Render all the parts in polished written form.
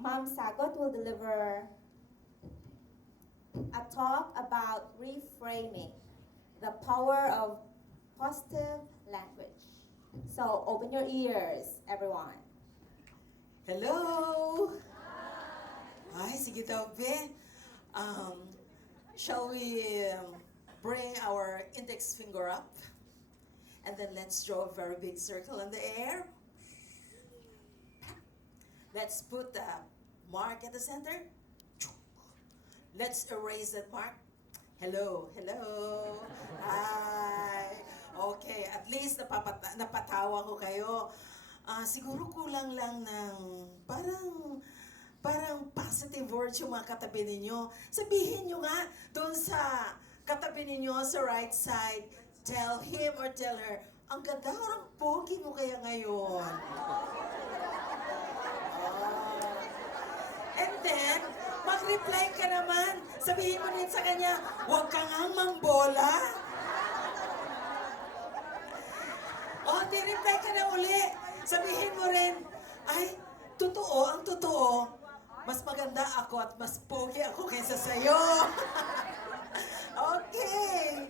Mom Sagot will deliver a talk about reframing the power of positive language. So open your ears, everyone. Hello! Ay, sige daw, be. Um, shall we bring our index finger up? And then let's draw a very big circle in the air. Let's put the mark at the center. Let's erase that mark. Hello, hello. Hi. Okay, at least napatawa ko kayo. Siguro kulang lang ng parang positive words yung mga katabi ninyo. Sabihin nyo nga doon sa katabi ninyo sa right side, tell him or tell her, ang ganda ang pogi mo kaya ngayon. And then, mag-reply ka naman. Sabihin mo rin sa kanya, huwag ka ngang mangbola. O, di-reply ka na uli. Sabihin mo rin, ay, ang totoo, mas maganda ako at mas pogi ako kaysa sa'yo. Okay.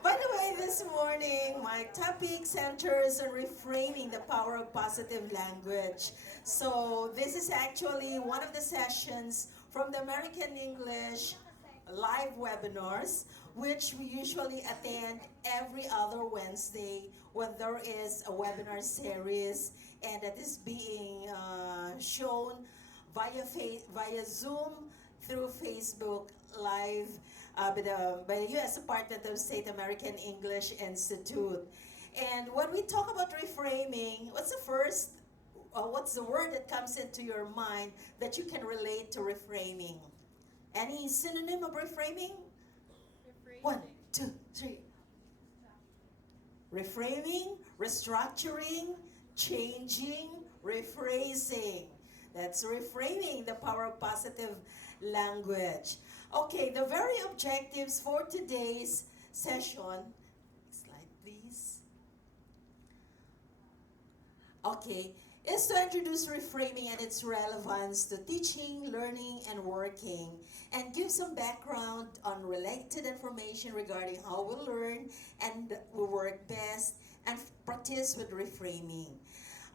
By the way, this morning, my topic centers on reframing the power of positive language. So this is actually one of the sessions from the American English live webinars, which we usually attend every other Wednesday when there is a webinar series, and that is being shown via Zoom through Facebook Live by the U.S. Department of State American English Institute. And when we talk about reframing, what's the word that comes into your mind that you can relate to reframing? Any synonym of reframing? One, two, three. Reframing, restructuring, changing, rephrasing. That's reframing the power of positive language. Okay, the very objectives for today's session. Next slide, please. Okay, is to introduce reframing and its relevance to teaching, learning, and working, and give some background on related information regarding how we learn and we work best and practice with reframing.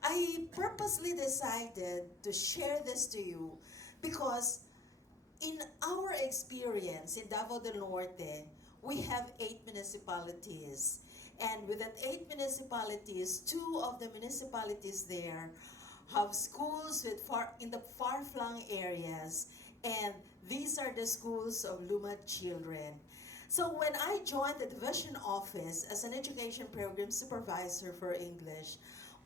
I purposely decided to share this to you because in our experience in Davao del Norte, we have 8 municipalities. And with that 8 municipalities, 2 of the municipalities there have schools in the far-flung areas. And these are the schools of Lumad children. So when I joined the division office as an education program supervisor for English,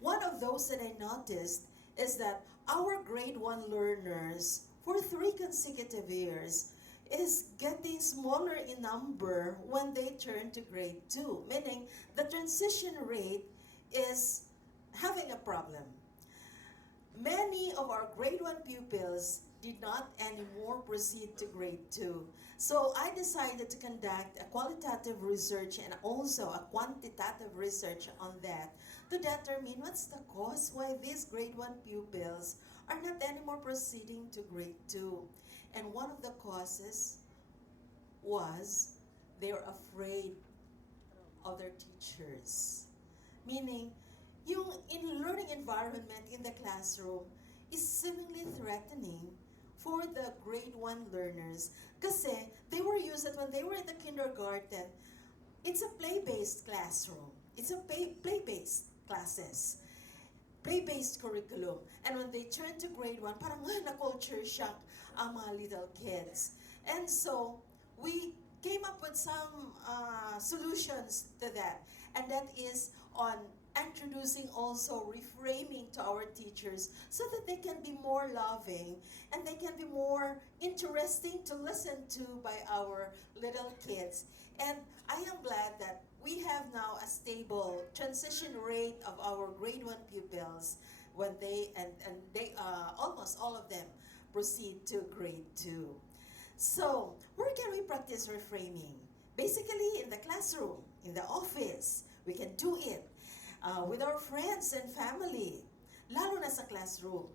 one of those that I noticed is that our grade 1 learners for 3 consecutive years is getting smaller in number when they turn to grade 2, meaning the transition rate is having a problem. Many of our grade 1 pupils did not anymore proceed to grade 2. So I decided to conduct a qualitative research and also a quantitative research on that to determine what's the cause why these grade 1 pupils are not anymore proceeding to grade 2. And one of the causes was they're afraid of their teachers. Meaning, yung learning environment in the classroom is seemingly threatening for the grade 1 learners. Kasi they were used that when they were in the kindergarten, it's a play-based classroom. It's a play-based classes. Play-based curriculum. And when they turn to grade 1, parang na-culture shock ang mga little kids. And so, we came up with some solutions to that. And that is on introducing also reframing to our teachers so that they can be more loving and they can be more interesting to listen to by our little kids. And I am glad that we have now a stable transition rate of our grade 1 pupils when they almost all of them proceed to grade 2. So, where can we practice reframing? Basically, in the classroom, in the office, we can do it. With our friends and family, lalo na sa classroom.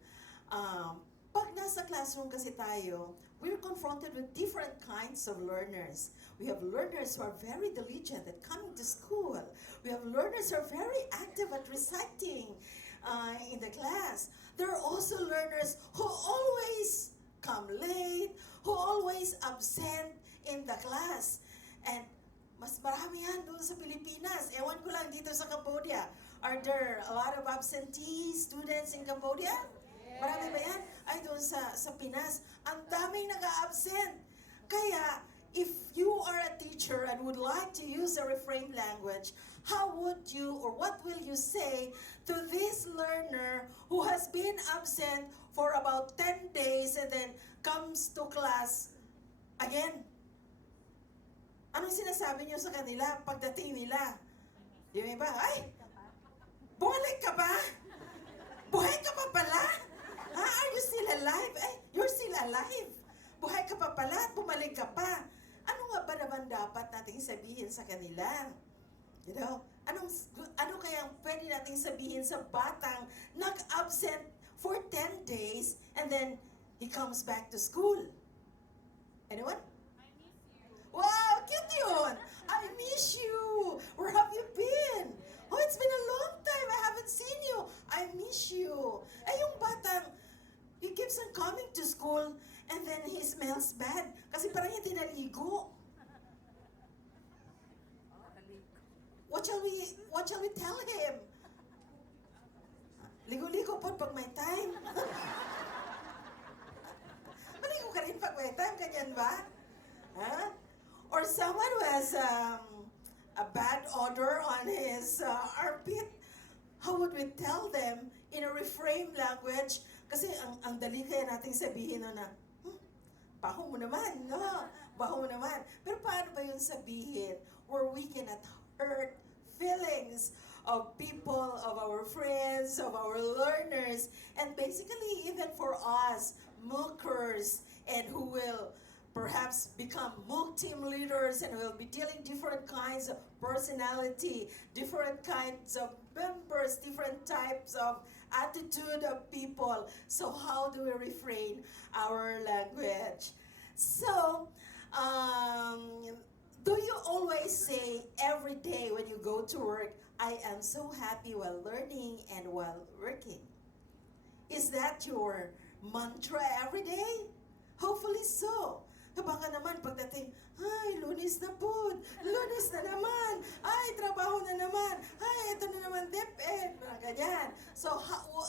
Pag nasa classroom kasi tayo, we're confronted with different kinds of learners. We have learners who are very diligent at coming to school. We have learners who are very active at reciting in the class. There are also learners who always come late, who always absent in the class. And mas marami yan doon sa Pilipinas. Ewan ko lang dito sa Cambodia. Are there a lot of absentee students in Cambodia? Marami ba yan? Ay, doon sa Pinas, ang daming nag-a-absent. Kaya, if you are a teacher and would like to use a reframed language, how would you or what will you say to this learner who has been absent for about 10 days and then comes to class again? Anong sinasabi niyo sa kanila pagdating nila? Yung iba, ay, bumalik ka ba? Buhay ka pa pala? Ha? Are you still alive? Eh, you're still alive. Buhay ka pa pala at bumalik ka pa. Ano nga ba naman dapat nating sabihin sa kanila? You know? Ano kaya pwede nating sabihin sa batang nag-absent for 10 days and then he comes back to school? Anyone? Wow, cute yun! I miss you! Where have you been? Oh, it's been a long time. I haven't seen you. I miss you. Eh, yung batang, he keeps on coming to school and then he smells bad kasi parang hindi naligo. What shall we tell him? Ligo-ligo po pag may time. Maligo ka rin pag may time, ganyan ba? Huh? Or someone who has a bad odor on his armpit, how would we tell them in a reframed language? Kasi ang dali kaya nating sabihin na, baho mo naman, no? Baho mo naman. Pero paano ba yun sabihin where we cannot hurt feelings of people, of our friends, of our learners, and basically even for us, MOOCers, and who will perhaps become MOOC team leaders and will be dealing different kinds of personality, different kinds of members, different types of attitude of people. So how do we refrain our language? So, do you always say every day when you go to work, I am so happy while learning and while working? Is that your mantra every day? Hopefully so. Baka naman pagdating, ay, Lunes na po, Lunes na naman, ay, trabaho na naman, ay, ito na naman, DepEd, ganyan. So,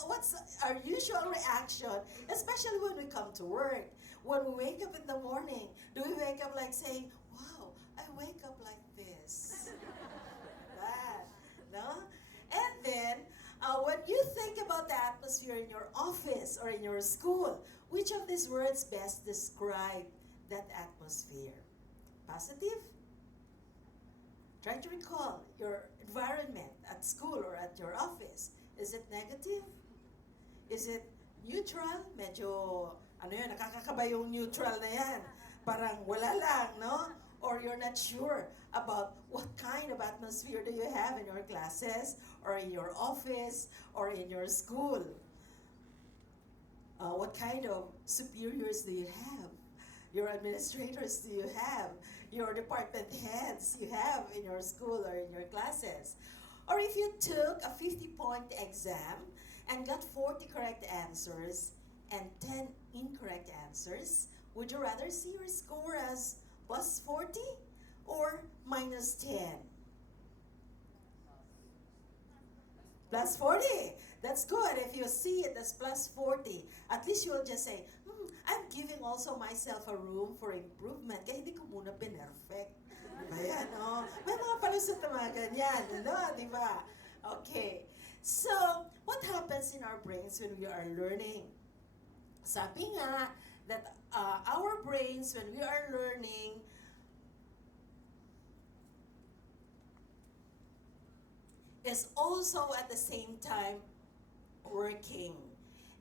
what's our usual reaction, especially when we come to work? When we wake up in the morning, do we wake up like saying, wow, I wake up like this? That, no? And then, when you think about the atmosphere in your office or in your school, which of these words best describe that atmosphere? Positive? Try to recall your environment at school or at your office. Is it negative? Is it neutral? Medyo, nakakakaba yung neutral na yan. Parang wala lang, no? Or you're not sure about what kind of atmosphere do you have in your classes or in your office or in your school. What kind of superiors do you have? Your administrators do you have? Your department heads you have in your school or in your classes? Or if you took a 50-point exam and got 40 correct answers and 10 incorrect answers, would you rather see your score as plus 40 or minus 10? Plus 40. That's good. If you see it as plus 40, at least you'll just say, I'm giving also myself a room for improvement. Kaya hindi ko muna perfect. Diba yan, no? May mga palusot na mga ganyan, no? Diba? Okay. So, what happens in our brains when we are learning? Sabi nga that our brains, when we are learning, is also at the same time working.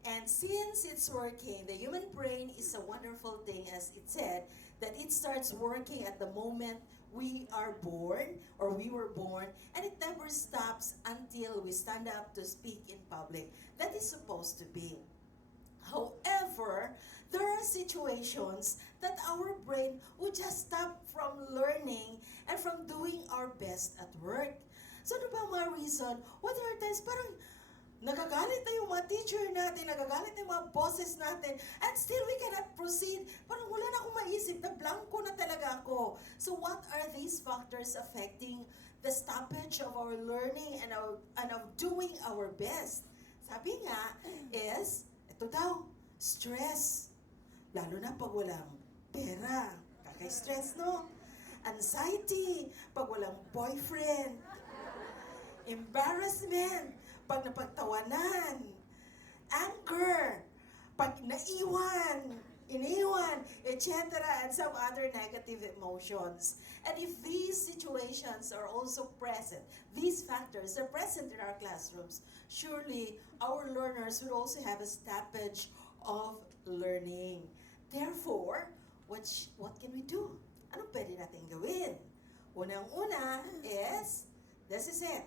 And since it's working, the human brain is a wonderful thing, as it said, that it starts working at the moment we are born, or we were born, and it never stops until we stand up to speak in public. That is supposed to be. However, situations that our brain would just stop from learning and from doing our best at work. So ano ba ang mga reason? What are times parang nagagalit na yung mga teacher natin, nagagalit na yung mga bosses natin, and still we cannot proceed. Parang wala na akong maisip, na blanco na talaga ako. So what are these factors affecting the stoppage of our learning and of doing our best? Sabi nga is, ito daw, stress. Lalo na pag walang pera. Kaka-stress, no? Anxiety, pag walang boyfriend. Embarrassment, pag napagtawanan. Anger, pag iniwan, etc. and some other negative emotions. And if these situations are also present, these factors are present in our classrooms, surely our learners would also have a stoppage of learning. Therefore, what can we do? Anong pwede natin gawin? Unang-una is, this is it.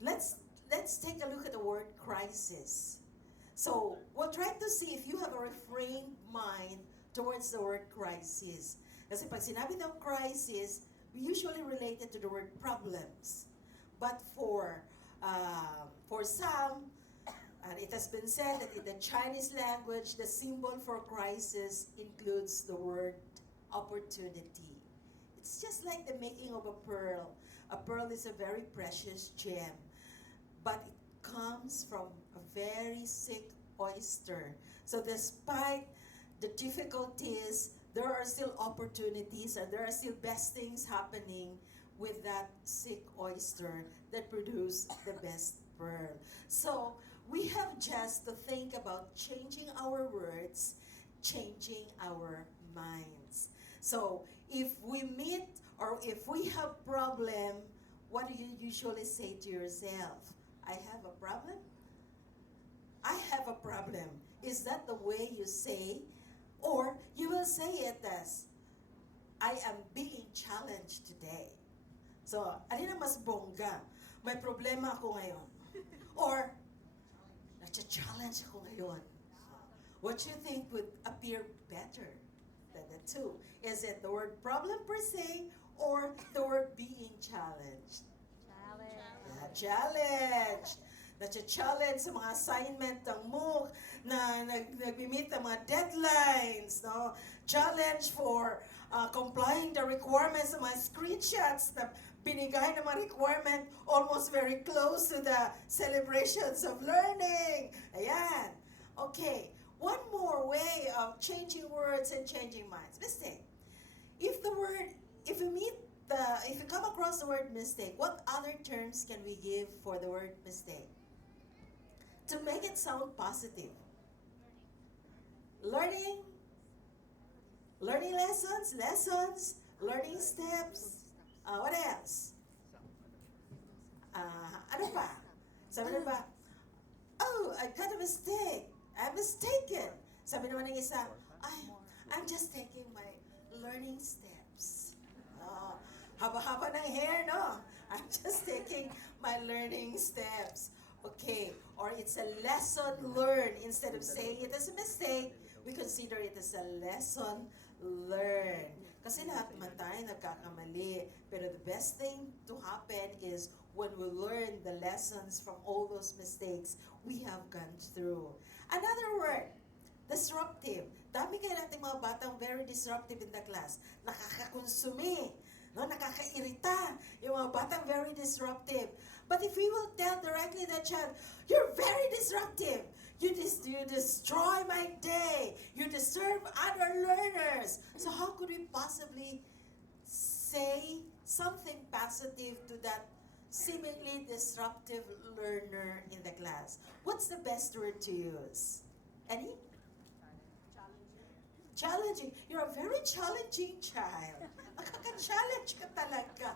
Let's take a look at the word crisis. So, we'll try to see if you have a refrained mind towards the word crisis. Kasi pag sinabi ng crisis, we usually relate it to the word problems. But for some, and it has been said that in the Chinese language, the symbol for crisis includes the word opportunity. It's just like the making of a pearl. A pearl is a very precious gem, but it comes from a very sick oyster. So despite the difficulties, there are still opportunities and there are still best things happening with that sick oyster that produce the best pearl. So we have just to think about changing our words, changing our minds. So if we meet or if we have problem, what do you usually say to yourself? I have a problem? I have a problem. Is that the way you say? Or you will say it as, I am being challenged today. So, alin ang mas bongga? May problema ako ngayon. Or, na-challenge ako ngayon. What you think would appear better than the two? Is it the word problem per se or the word being challenged? Challenge. Na-challenge sa mga assignment ng MOOC na nag-meet ng mga deadlines, no? Challenge for complying the requirements ng mga screenshots na binigay ng mga requirement almost very close to the celebrations of learning. Ayan. Okay. One more way of changing words and changing minds. Mistake. If you come across the word mistake, what other terms can we give for the word mistake? To make it sound positive. Learning lessons, learning steps. What else? Ano pa? Sabi na ba, oh, I got a mistake. I'm mistaken. Sabi naman ng isa, I'm just taking my learning steps. Haba-haba ng hair, no? I'm just taking my learning steps. Okay, or it's a lesson learned. Instead of saying it as a mistake, we consider it as a lesson learned. Kasi lahat naman tayo nagkakamali. Pero the best thing to happen is when we learn the lessons from all those mistakes we have gone through. Another word, disruptive. Dami kayo nating mga batang very disruptive in the class. Nakakakonsumi, no? Nakakairita. Yung mga batang very disruptive. But if we will tell directly that child, you're very disruptive. You destroy my day. You disturb other learners. So how could we possibly say something positive to that seemingly disruptive learner in the class? What's the best word to use? Any? Challenging. You're a very challenging child. Nakaka-challenge ka talaga.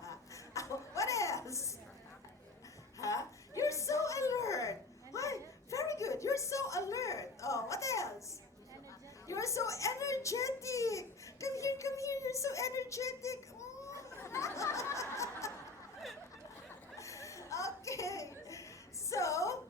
What else? Huh? You're so alert. Why? Very good. You're so alert. Oh, what else? You're so energetic. Come here, come here. You're so energetic. Okay. So,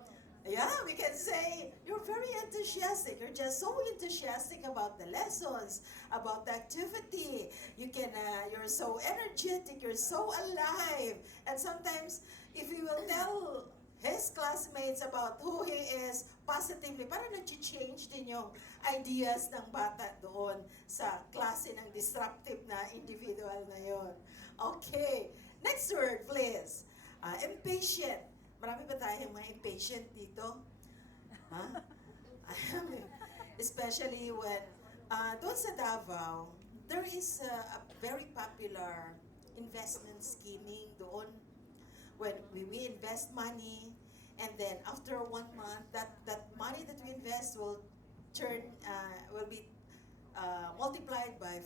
yeah, we we can say you're very enthusiastic. You're just so enthusiastic about the lessons, about the activity. You're so energetic. You're so alive. And sometimes, if you will tell his classmates about who he is positively, parang nag-change din yung ideas ng bata doon sa klase ng disruptive na individual na yon. Okay. Next word, please. Impatient. Marami ba tayong mga impatient dito? Ha? Especially when, doon sa Davao, there is a very popular investment scheming doon. When we invest money, and then after 1 month, that money that we invest will be multiplied by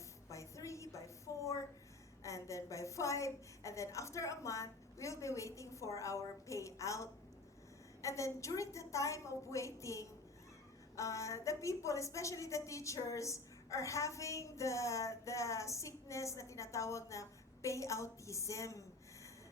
3, by 4, and then by 5, and then after a month, we'll be waiting for our payout. And then during the time of waiting, the people, especially the teachers, are having the sickness na tinatawag na payoutism.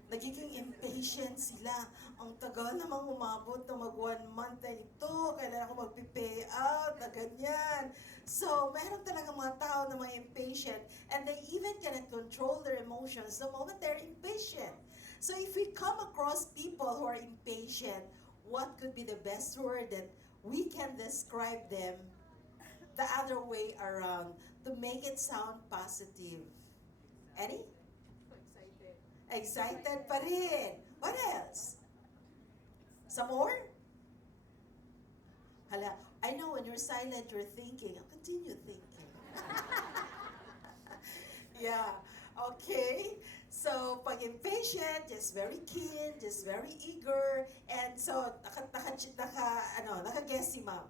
Nagiging impatient sila. Ang tagal namang umabot na mag 1 month na ito, kailangan ako mag-pay out na ganyan. So, meron talaga mga tao na mga impatient, and they even cannot control their emotions the moment they're impatient. So, if we come across people who are impatient, what could be the best word that we can describe them the other way around to make it sound positive? Any? Excited pa rin. What else? Some more? Hala, I know when you're silent, you're thinking. I'll continue thinking. Yeah, okay. So, pag impatient, just very keen, just very eager, and so, naka-guess si ma'am.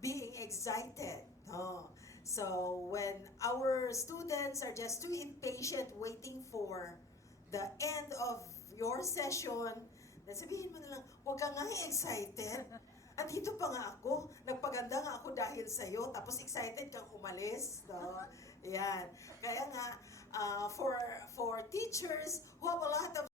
Being excited. Oh. So, when our students are just too impatient waiting for the end of your session, then sabihin mo na lang, huwag ka nga excited. Andito pa nga ako, nagpaganda nga ako dahil sa'yo, tapos excited kang umalis. No? Yan. Kaya nga, for teachers who have a lot of